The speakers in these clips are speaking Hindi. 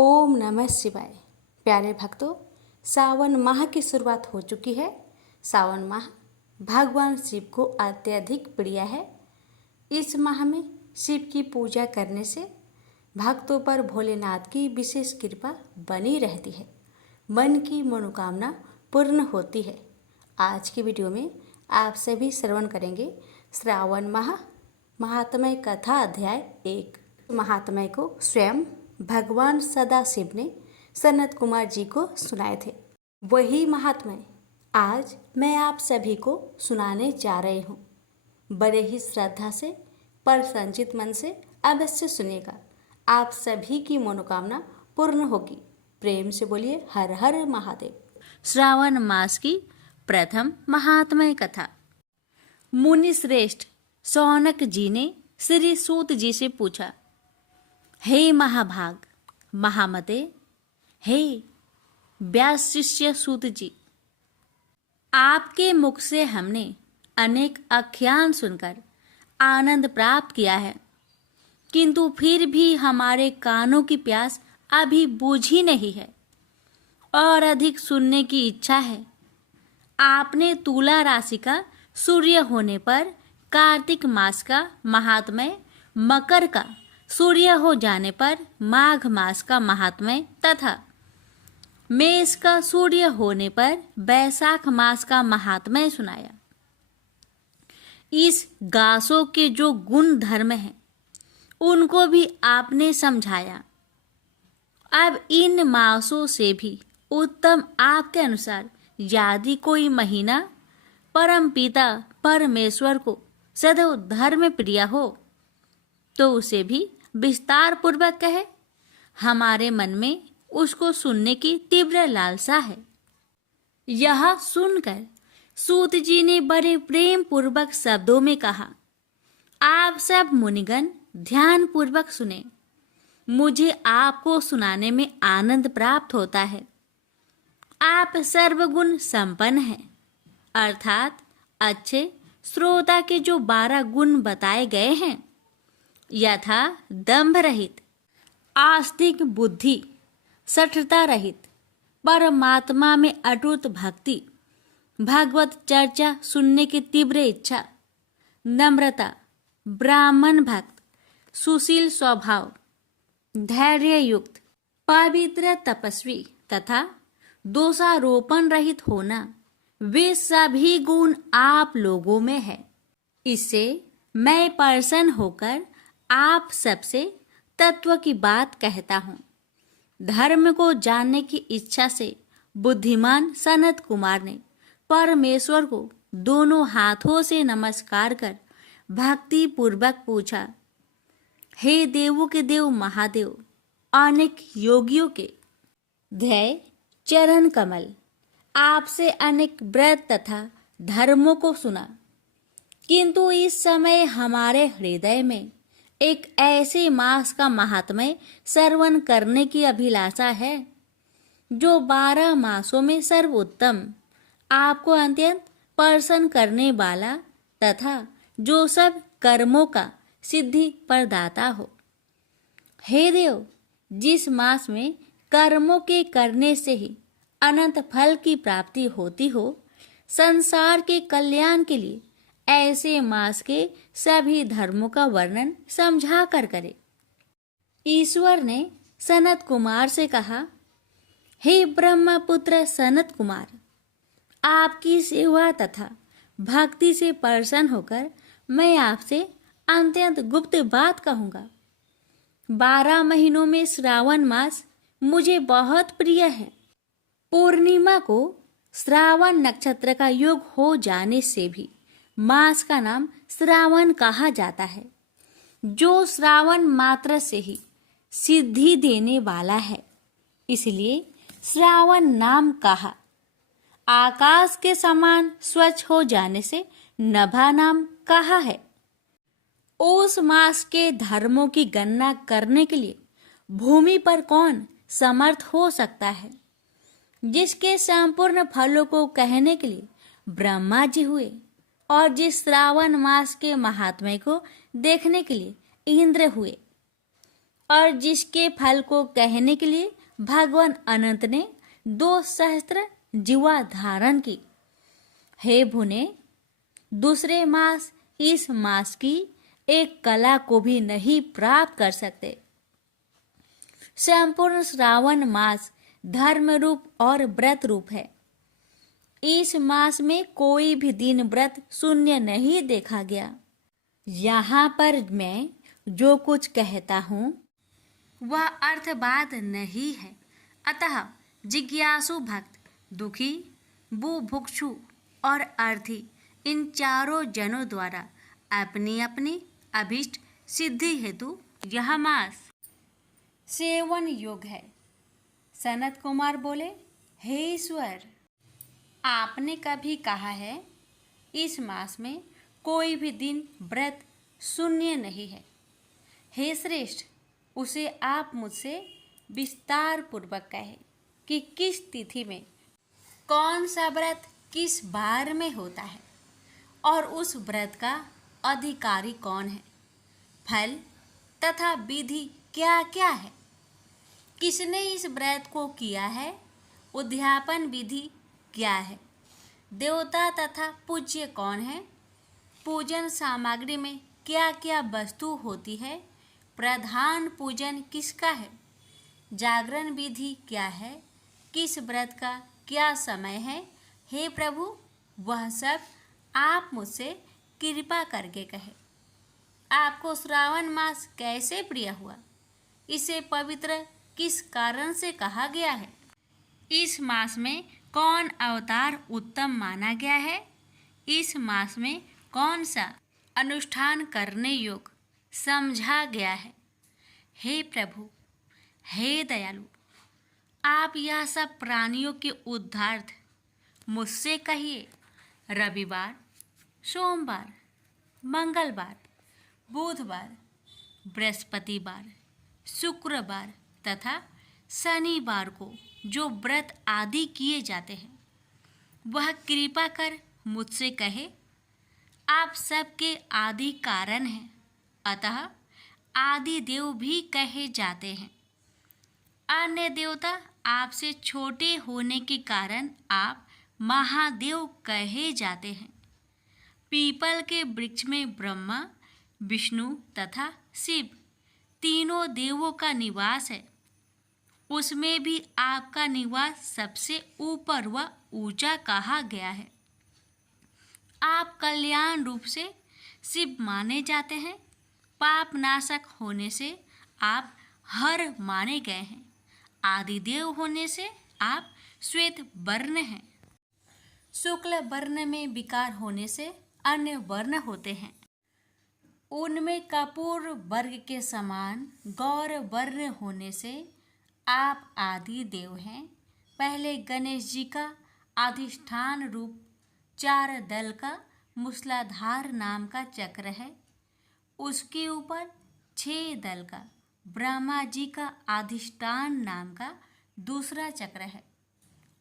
ओम नमः शिवाय। प्यारे भक्तों, सावन माह की शुरुआत हो चुकी है। सावन माह भगवान शिव को अत्यधिक प्रिय है। इस माह में शिव की पूजा करने से भक्तों पर भोलेनाथ की विशेष कृपा बनी रहती है, मन की मनोकामना पूर्ण होती है। आज की वीडियो में आप सभी श्रवण करेंगे श्रावण माह महात्म्य कथा अध्याय 1। महात्म्य को स्वयं भगवान सदाशिव ने सनत कुमार जी को सुनाए थे। वही महात्म्य आज मैं आप सभी को सुनाने जा रही हूँ। बड़े ही श्रद्धा से पर संचित मन से अवश्य सुनेगा, आप सभी की मनोकामना पूर्ण होगी। प्रेम से बोलिए हर हर महादेव। श्रावण मास की प्रथम महात्म्य कथा। मुनि श्रेष्ठ शौनक जी ने श्री सूत जी से पूछा, हे महाभाग महामते, हे व्यास शिष्य सूत जी, आपके मुख से हमने अनेक आख्यान सुनकर आनंद प्राप्त किया है, किंतु फिर भी हमारे कानों की प्यास अभी बुझी नहीं है और अधिक सुनने की इच्छा है। आपने तुला राशि का सूर्य होने पर कार्तिक मास का महात्म्य, मकर का सूर्य हो जाने पर माघ मास का महात्म्य तथा मेष का सूर्य होने पर बैसाख मास का महात्म्य सुनाया। इस गासों के जो गुण धर्म हैं उनको भी आपने समझाया। अब इन मासों से भी उत्तम आपके अनुसार यदि कोई महीना परमपिता परमेश्वर को सदैव धर्म प्रिय हो तो उसे भी विस्तार पूर्वक कहे। हमारे मन में उसको सुनने की तीव्र लालसा है। यह सुनकर सूत जी ने बड़े प्रेम पूर्वक शब्दों में कहा, आप सब मुनिगण ध्यान पूर्वक सुने। मुझे आपको सुनाने में आनंद प्राप्त होता है। आप सर्वगुण संपन्न हैं, अर्थात अच्छे श्रोता के जो 12 गुण बताए गए हैं, यथा दंभ रहित, आस्तिक बुद्धि, सठता रहित, परमात्मा में अटूट भक्ति, भगवत चर्चा सुनने की तीव्र इच्छा, नम्रता, ब्राह्मण भक्त, सुशील स्वभाव, धैर्य युक्त, पवित्र तपस्वी तथा दोषारोपण रहित होना, वे सभी गुण आप लोगों में है। इससे मैं प्रसन्न होकर आप सबसे तत्व की बात कहता हूँ। धर्म को जानने की इच्छा से बुद्धिमान सनत कुमार ने परमेश्वर को दोनों हाथों से नमस्कार कर भक्ति पूर्वक पूछा, हे देवों के देव महादेव, अनेक योगियों के ध्येय चरण कमल, आपसे अनेक व्रत तथा धर्मों को सुना, किंतु इस समय हमारे हृदय में एक ऐसे मास का महात्म्य श्रवण करने की अभिलाषा है जो 12 मासों में सर्वोत्तम, आपको अत्यंत प्रसन्न करने वाला तथा जो सब कर्मों का सिद्धि प्रदाता हो। हे देव, जिस मास में कर्मों के करने से ही अनंत फल की प्राप्ति होती हो, संसार के कल्याण के लिए ऐसे मास के सभी धर्मों का वर्णन समझा कर करे। ईश्वर ने सनत कुमार से कहा, हे ब्रह्मपुत्र सनत कुमार, आपकी सेवा तथा भक्ति से प्रसन्न होकर मैं आपसे अत्यंत गुप्त बात कहूँगा। 12 महीनों में श्रावण मास मुझे बहुत प्रिय है। पूर्णिमा को श्रावण नक्षत्र का योग हो जाने से भी मास का नाम श्रावण कहा जाता है, जो श्रावण मात्र से ही सिद्धि देने वाला है, इसलिए श्रावण नाम कहा। आकाश के समान स्वच्छ हो जाने से नभा नाम कहा है। उस मास के धर्मों की गणना करने के लिए भूमि पर कौन समर्थ हो सकता है, जिसके संपूर्ण फलों को कहने के लिए ब्रह्मा जी हुए और जिस श्रावण मास के महात्म्य को देखने के लिए इंद्र हुए। और जिसके फल को कहने के लिए भगवान अनंत ने 2 सहस्त्र जीवा धारण की। हे भुने, दूसरे मास इस मास की एक कला को भी नहीं प्राप्त कर सकते। संपूर्ण श्रावण मास धर्म रूप और व्रत रूप है। इस मास में कोई भी दिन व्रत शून्य नहीं देखा गया। यहाँ पर मैं जो कुछ कहता हूँ वह अर्थवाद नहीं है। अतः जिज्ञासु भक्त, दुखी, बुभुक्षु और अर्थी इन चारों जनों द्वारा अपनी अपनी अभीष्ट सिद्धि हेतु यह मास सेवन योग है। सनत कुमार बोले, हे ईश्वर, आपने कभी कहा है इस मास में कोई भी दिन व्रत शून्य नहीं है। हे श्रेष्ठ, उसे आप मुझसे विस्तार पूर्वक कहे कि किस तिथि में कौन सा व्रत किस बार में होता है और उस व्रत का अधिकारी कौन है, फल तथा विधि क्या क्या है, किसने इस व्रत को किया है, उद्यापन विधि क्या है, देवता तथा पूज्य कौन है, पूजन सामग्री में क्या क्या वस्तु होती है, प्रधान पूजन किसका है, जागरण विधि क्या है, किस व्रत का क्या समय है। हे प्रभु, वह सब आप मुझसे कृपा करके कहे। आपको श्रावण मास कैसे प्रिय हुआ, इसे पवित्र किस कारण से कहा गया है, इस मास में कौन अवतार उत्तम माना गया है, इस मास में कौन सा अनुष्ठान करने योग्य समझा गया है। हे प्रभु, हे दयालु, आप यह सब प्राणियों के उद्धार्थ मुझसे कहिए। रविवार, सोमवार, मंगलवार, बुधवार, बृहस्पतिवार, शुक्रवार तथा शनिवार को जो व्रत आदि किए जाते हैं वह कृपा कर मुझसे कहे। आप सबके आदि कारण हैं, अतः आदि देव भी कहे जाते हैं। अन्य देवता आपसे छोटे होने के कारण आप महादेव कहे जाते हैं। पीपल के वृक्ष में ब्रह्मा, विष्णु तथा शिव तीनों देवों का निवास है। उसमें भी आपका निवास सबसे ऊपर व ऊंचा कहा गया है। आप कल्याण रूप से शिव माने जाते हैं। पाप नाशक होने से आप हर माने गए हैं। आदिदेव होने से आप श्वेत वर्ण हैं। शुक्ल वर्ण में विकार होने से अन्य वर्ण होते हैं। उनमें कपूर वर्ग के समान गौर वर्ण होने से आप आदि देव हैं। पहले गणेश जी का अधिष्ठान रूप 4 दल का मूसलाधार नाम का चक्र है। उसके ऊपर 6 दल का ब्रह्मा जी का अधिष्ठान नाम का दूसरा चक्र है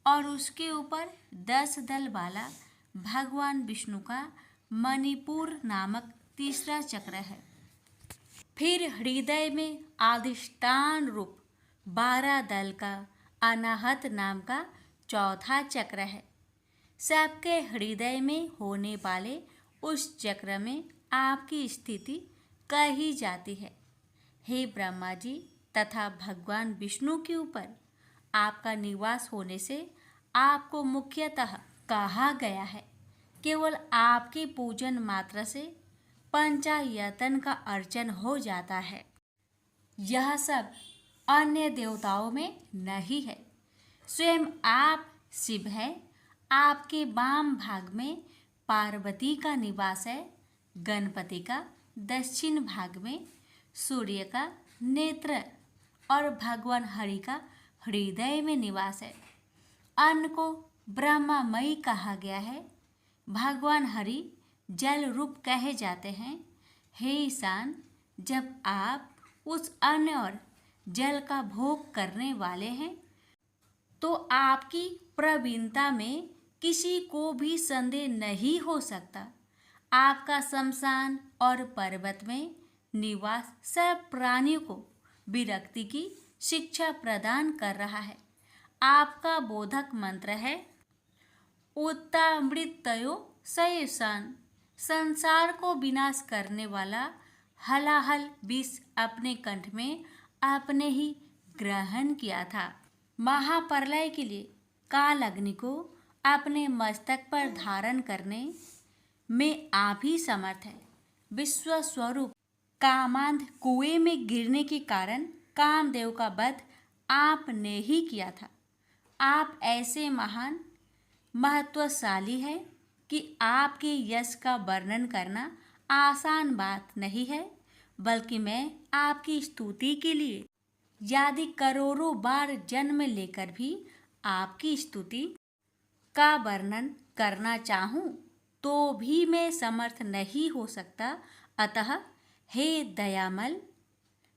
और उसके ऊपर 10 दल वाला भगवान विष्णु का मणिपुर नामक तीसरा चक्र है। फिर हृदय में अधिष्ठान रूप 12 दल का अनाहत नाम का चौथा चक्र है। सबके हृदय में होने वाले उस चक्र में आपकी स्थिति कही जाती है। हे ब्रह्मा जी तथा भगवान विष्णु के ऊपर आपका निवास होने से आपको मुख्यतः कहा गया है। केवल आपके पूजन मात्र से पंचायतन का अर्चन हो जाता है। यह सब अन्य देवताओं में नहीं है। स्वयं आप शिव है। आपके वाम भाग में पार्वती का निवास है। गणपति का दक्षिण भाग में सूर्य का नेत्र और भगवान हरि का हृदय में निवास है। अन्न को ब्रह्ममयी कहा गया है। भगवान हरि जल रूप कहे जाते हैं। हे ईशान, जब आप उस अन्न और जल का भोग करने वाले हैं तो आपकी प्रवीणता में किसी को भी संदेह नहीं हो सकता। आपका शमशान और पर्वत में निवास सब प्राणियों को विरक्ति की शिक्षा प्रदान कर रहा है। आपका बोधक मंत्र है उत्तामृतयो सयसान। संसार को विनाश करने वाला हलाहल विष अपने कंठ में आपने ही ग्रहण किया था। महाप्रलय के लिए काल अग्नि को अपने मस्तक पर धारण करने में आप ही समर्थ है। विश्व स्वरूप कामांध कुएं में गिरने के कारण कामदेव का वध आपने ही किया था। आप ऐसे महान महत्वशाली हैं कि आपके यश का वर्णन करना आसान बात नहीं है, बल्कि मैं आपकी स्तुति के लिए यदि करोड़ों बार जन्म लेकर भी आपकी स्तुति का वर्णन करना चाहूँ तो भी मैं समर्थ नहीं हो सकता। अतः हे दयामल,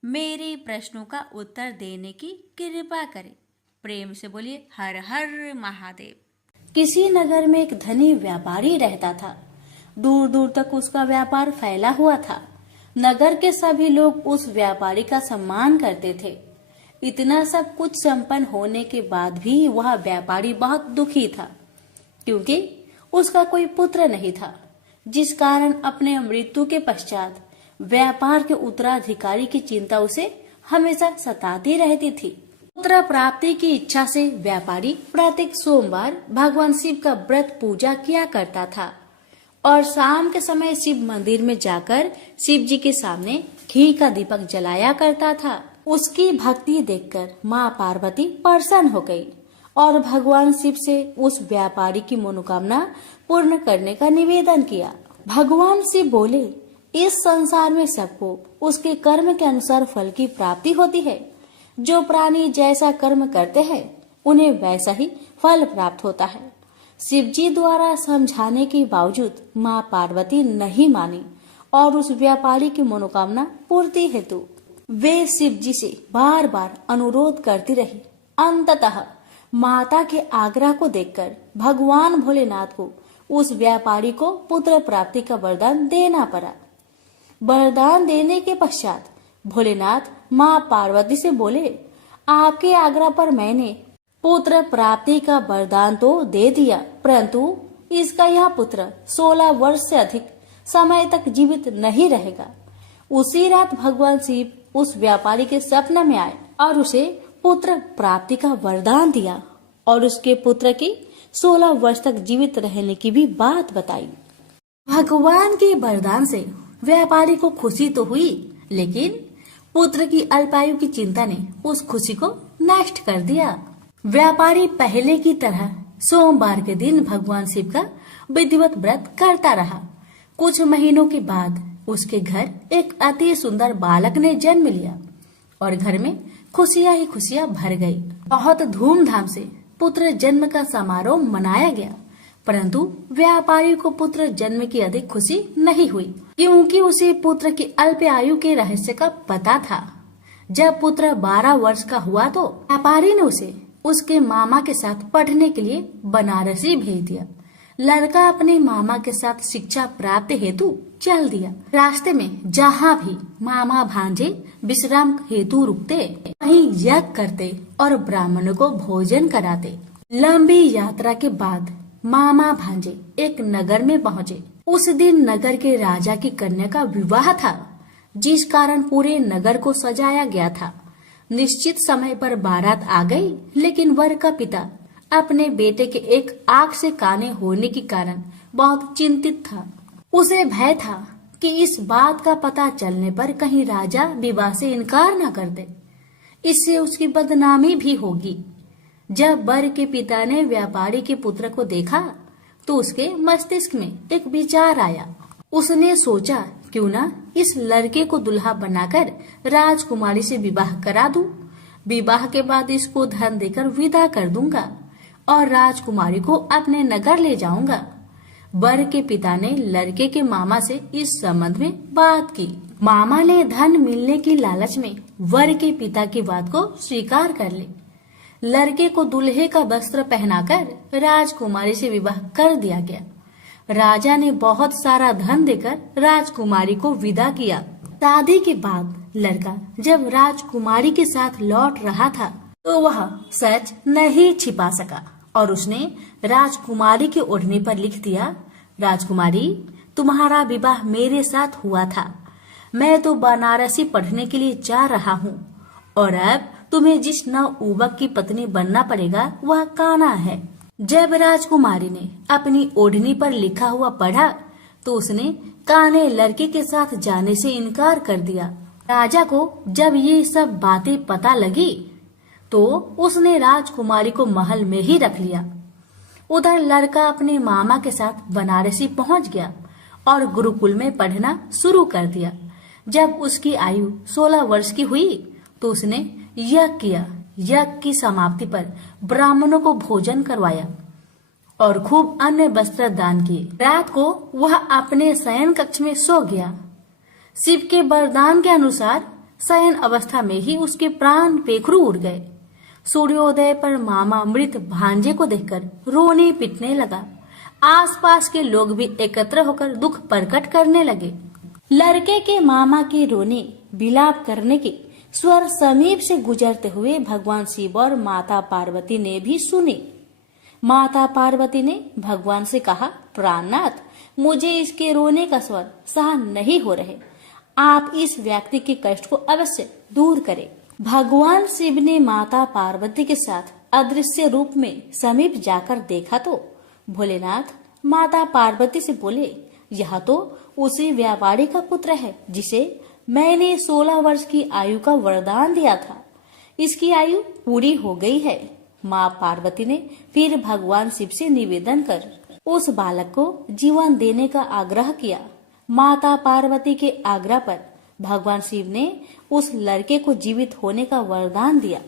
मेरे प्रश्नों का उत्तर देने की कृपा करें। प्रेम से बोलिए हर हर महादेव। किसी नगर में एक धनी व्यापारी रहता था। दूर दूर तक उसका व्यापार फैला हुआ था। नगर के सभी लोग उस व्यापारी का सम्मान करते थे। इतना सब कुछ संपन्न होने के बाद भी वह व्यापारी बहुत दुखी था, क्योंकि उसका कोई पुत्र नहीं था, जिस कारण अपने मृत्यु के पश्चात व्यापार के उत्तराधिकारी की चिंता उसे हमेशा सताती रहती थी। पुत्र प्राप्ति की इच्छा से व्यापारी प्रत्येक सोमवार भगवान शिव का व्रत पूजा किया करता था और शाम के समय शिव मंदिर में जाकर शिव जी के सामने घी का दीपक जलाया करता था। उसकी भक्ति देखकर माँ पार्वती प्रसन्न हो गई और भगवान शिव से उस व्यापारी की मनोकामना पूर्ण करने का निवेदन किया। भगवान शिव बोले, इस संसार में सबको उसके कर्म के अनुसार फल की प्राप्ति होती है। जो प्राणी जैसा कर्म करते हैं उन्हें वैसा ही फल प्राप्त होता है। शिव जी द्वारा समझाने के बावजूद माँ पार्वती नहीं मानी और उस व्यापारी की मनोकामना पूर्ति हेतु वे शिव जी से बार बार अनुरोध करती रही। अंततः माता के आग्रह को देखकर भगवान भोलेनाथ को उस व्यापारी को पुत्र प्राप्ति का वरदान देना पड़ा। वरदान देने के पश्चात भोलेनाथ माँ पार्वती से बोले, आपके आग्रह पर मैंने पुत्र प्राप्ति का वरदान तो दे दिया, परंतु इसका यह पुत्र 16 वर्ष से अधिक समय तक जीवित नहीं रहेगा। उसी रात भगवान शिव उस व्यापारी के स्वप्न में आए और उसे पुत्र प्राप्ति का वरदान दिया और उसके पुत्र की 16 वर्ष तक जीवित रहने की भी बात बताई। भगवान के वरदान से व्यापारी को खुशी तो हुई, लेकिन पुत्र की अल्पायु की चिंता ने उस खुशी को नष्ट कर दिया। व्यापारी पहले की तरह सोमवार के दिन भगवान शिव का विधिवत व्रत करता रहा। कुछ महीनों के बाद उसके घर एक अति सुंदर बालक ने जन्म लिया और घर में खुशियां ही खुशियां भर गई। बहुत धूमधाम से पुत्र जन्म का समारोह मनाया गया, परंतु व्यापारी को पुत्र जन्म की अधिक खुशी नहीं हुई, क्योंकि उसे पुत्र की अल्प आयु के रहस्य का पता था। जब पुत्र 12 वर्ष का हुआ तो व्यापारी ने उसे उसके मामा के साथ पढ़ने के लिए बनारसी भेज दिया। लड़का अपने मामा के साथ शिक्षा प्राप्त हेतु चल दिया। रास्ते में जहाँ भी मामा भांजे विश्राम हेतु रुकते, वहीं यज्ञ करते और ब्राह्मणों को भोजन कराते। लंबी यात्रा के बाद मामा भांजे एक नगर में पहुँचे। उस दिन नगर के राजा की कन्या का विवाह था, जिस कारण पूरे नगर को सजाया गया था। निश्चित समय पर बारात आ गई, लेकिन वर का पिता अपने बेटे के एक आंख से काने होने के कारण बहुत चिंतित था। उसे भय था कि इस बात का पता चलने पर कहीं राजा विवाह से इनकार न कर दे, इससे उसकी बदनामी भी होगी। जब वर के पिता ने व्यापारी के पुत्र को देखा तो उसके मस्तिष्क में एक विचार आया। उसने सोचा, क्यों ना इस लड़के को दुल्हा बनाकर राजकुमारी से विवाह करा दूं। विवाह के बाद इसको धन देकर विदा कर दूंगा और राजकुमारी को अपने नगर ले जाऊंगा। वर के पिता ने लड़के के मामा से इस संबंध में बात की। मामा ने धन मिलने की लालच में वर के पिता की बात को स्वीकार कर ली। लड़के को दूल्हे का वस्त्र पहनाकर राजकुमारी से विवाह कर दिया गया। राजा ने बहुत सारा धन देकर राजकुमारी को विदा किया। शादी के बाद लड़का जब राजकुमारी के साथ लौट रहा था तो वह सच नहीं छिपा सका और उसने राजकुमारी के ओढ़ने पर लिख दिया, राजकुमारी, तुम्हारा विवाह मेरे साथ हुआ था। मैं तो बनारसी पढ़ने के लिए जा रहा हूँ और अब तुम्हें जिस नवयुवक की पत्नी बनना पड़ेगा वह कान्हा है। जब राजकुमारी ने अपनी ओढ़नी पर लिखा हुआ पढ़ा तो उसने कान्हे लड़के के साथ जाने से इनकार कर दिया। राजा को जब ये सब बातें पता लगी तो उसने राजकुमारी को महल में ही रख लिया। उधर लड़का अपने मामा के साथ बनारसी पहुंच गया और गुरुकुल में पढ़ना शुरू कर दिया। जब उसकी आयु 16 वर्ष की हुई तो उसने यज्ञ किया। यज्ञ की समाप्ति पर ब्राह्मणों को भोजन करवाया और खूब अन्य वस्त्र दान किए। रात को वह अपने शयन कक्ष में सो गया। शिव के वरदान के अनुसार शयन अवस्था में ही उसके प्राण पेखरू उड़ गए। सूर्योदय पर मामा मृत भांजे को देखकर रोने पिटने लगा। आसपास के लोग भी एकत्र होकर दुख प्रकट करने लगे। लड़के के मामा के रोने विलाप करने के स्वर समीप से गुजरते हुए भगवान शिव और माता पार्वती ने भी सुने। माता पार्वती ने भगवान से कहा, प्राणनाथ, मुझे इसके रोने का स्वर सहन नहीं हो रहे, आप इस व्यक्ति के कष्ट को अवश्य दूर करें। भगवान शिव ने माता पार्वती के साथ अदृश्य रूप में समीप जाकर देखा तो भोलेनाथ माता पार्वती से बोले, यह तो उसी व्यापारी का पुत्र है जिसे मैंने 16 वर्ष की आयु का वरदान दिया था। इसकी आयु पूरी हो गई है। माँ पार्वती ने फिर भगवान शिव से निवेदन कर उस बालक को जीवन देने का आग्रह किया। माता पार्वती के आग्रह पर भगवान शिव ने उस लड़के को जीवित होने का वरदान दिया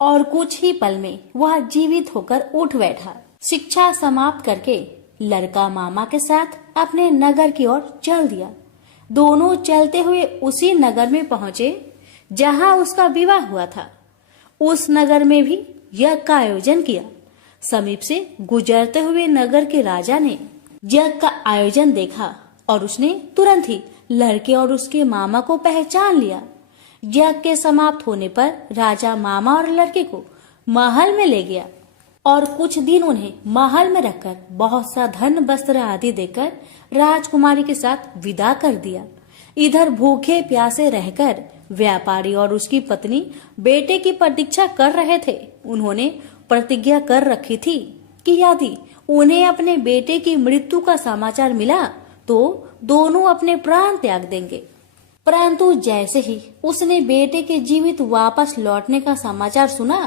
और कुछ ही पल में वह जीवित होकर उठ बैठा। शिक्षा समाप्त करके लड़का मामा के साथ अपने नगर की ओर चल दिया। दोनों चलते हुए उसी नगर में पहुंचे जहां उसका विवाह हुआ था। उस नगर में भी यज्ञ का आयोजन किया। समीप से गुजरते हुए नगर के राजा ने यज्ञ का आयोजन देखा और उसने तुरंत ही लड़के और उसके मामा को पहचान लिया। यज्ञ के समाप्त होने पर राजा मामा और लड़के को महल में ले गया और कुछ दिन उन्हें महल में रखकर बहुत सा धन वस्त्र आदि देकर राजकुमारी के साथ विदा कर दिया। इधर भूखे प्यासे रहकर व्यापारी और उसकी पत्नी बेटे की प्रतीक्षा कर रहे थे। उन्होंने प्रतिज्ञा कर रखी थी कि यदि उन्हें अपने बेटे की मृत्यु का समाचार मिला तो दोनों अपने प्राण त्याग देंगे। परंतु जैसे ही उसने बेटे के जीवित वापस लौटने का समाचार सुना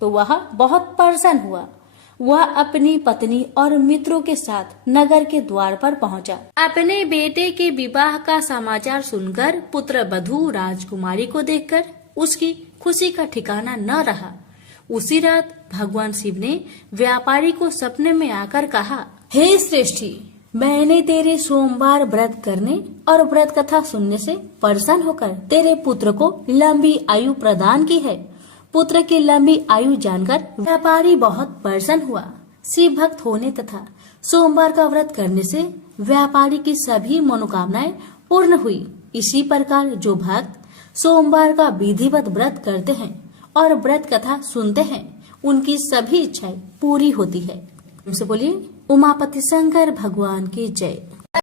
तो वह बहुत प्रसन्न हुआ। वह अपनी पत्नी और मित्रों के साथ नगर के द्वार पर पहुंचा। अपने बेटे के विवाह का समाचार सुनकर पुत्र वधू राजकुमारी को देखकर उसकी खुशी का ठिकाना न रहा। उसी रात भगवान शिव ने व्यापारी को सपने में आकर कहा, हे श्रेष्ठी, मैंने तेरे सोमवार व्रत करने और व्रत कथा सुनने से प्रसन्न होकर तेरे पुत्र को लंबी आयु प्रदान की है। पुत्र की लंबी आयु जानकर व्यापारी बहुत प्रसन्न हुआ। शिव भक्त होने तथा सोमवार का व्रत करने से व्यापारी की सभी मनोकामनाएं पूर्ण हुई। इसी प्रकार जो भक्त सोमवार का विधिवत व्रत करते हैं और व्रत कथा सुनते हैं उनकी सभी इच्छाएं पूरी होती है। बोलिए उमापति शंकर भगवान की जय।